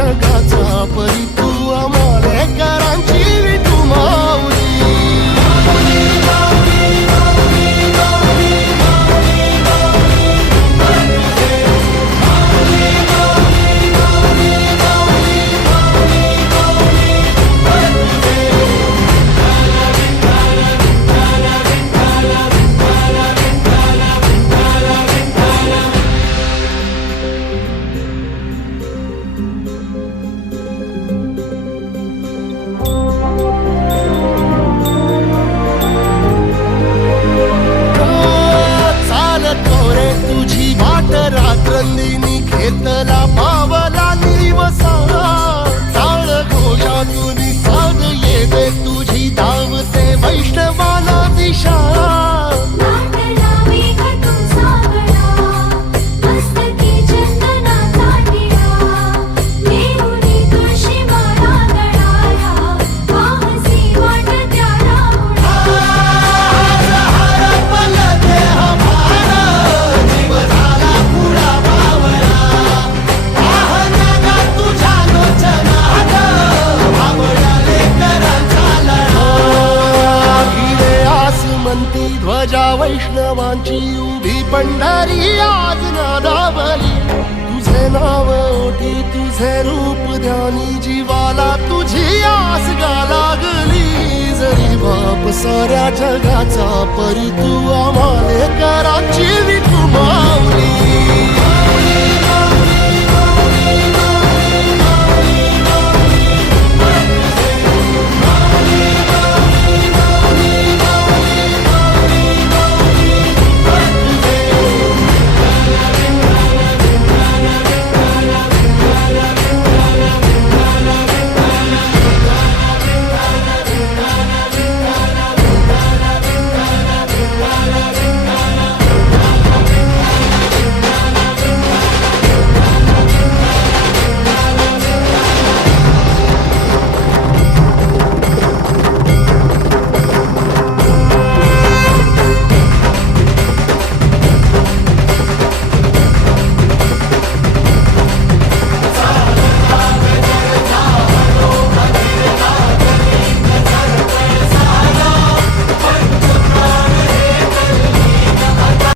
जगाचा परी तू आम्हाले करांची विठू माऊली रात्रंदिनी घेतला पावला निवसा टाळ घोषातून साध येते तुझी धावते वैष्णवाला दिशा ध्वजा वैष्णवांची उभी पंढरी आज नादावली तुझे नाव ओठी तुझे रूप ध्यानी जीवाला तुझी आस गा लागली जरी बाप साऱ्या जगाचा परी तू आम्हाले करांची विठू